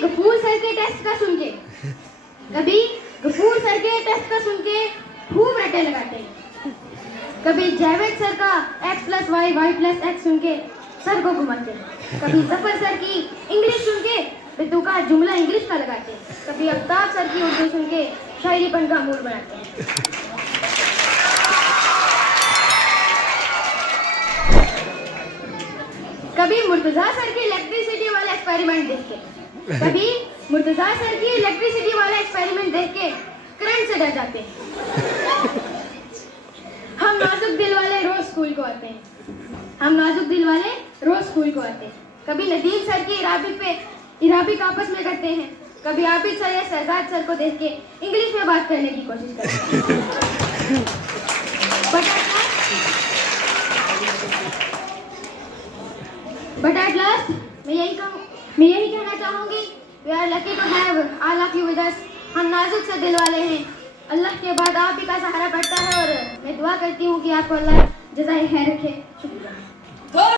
गफूर सर के टेस्ट का सुन के, कभी गफूर सर के टेस्ट का सुन के खूब रटे लगाते हैं। कभी जावेद सर का x + y y + x सुन के सर को घुमाते हैं। कभी जफर सर की इंग्लिश सुन के बेतुका जुमला इंग्लिश का लगाते हैं। कभी अफ्ताब सर की उर्दू सुन के शायरीपन का मूड बनाते हैं। कभी मुर्तजा सर की इलेक्ट्रिसिटी वाला एक्सपेरिमेंट देख के, कभी मुर्तजा सर की इलेक्ट्रिसिटी वाला एक्सपेरिमेंट देख के करंट से डर जाते हैं। हम नाजुक दिल वाले रोज स्कूल को आते हैं। हम नाजुक दिल वाले रोज स्कूल को आते हैं। कभी नदीम सर की इराबिक आपस में करते हैं। कभी आबिद सर या शहजाद सर को देख के इंग्लिश में बात करने की कोशिश करते हैं। बट एट लास्ट मैं यही कहना चाहूंगी, we are lucky to have all of you with us. हम नाजुक से दिल वाले हैं। अल्लाह के बाद आप ही का सहारा पड़ता है और मैं दुआ करती हूँ कि आपको अल्लाह जज़ाए खैर रखे। शुक्रिया।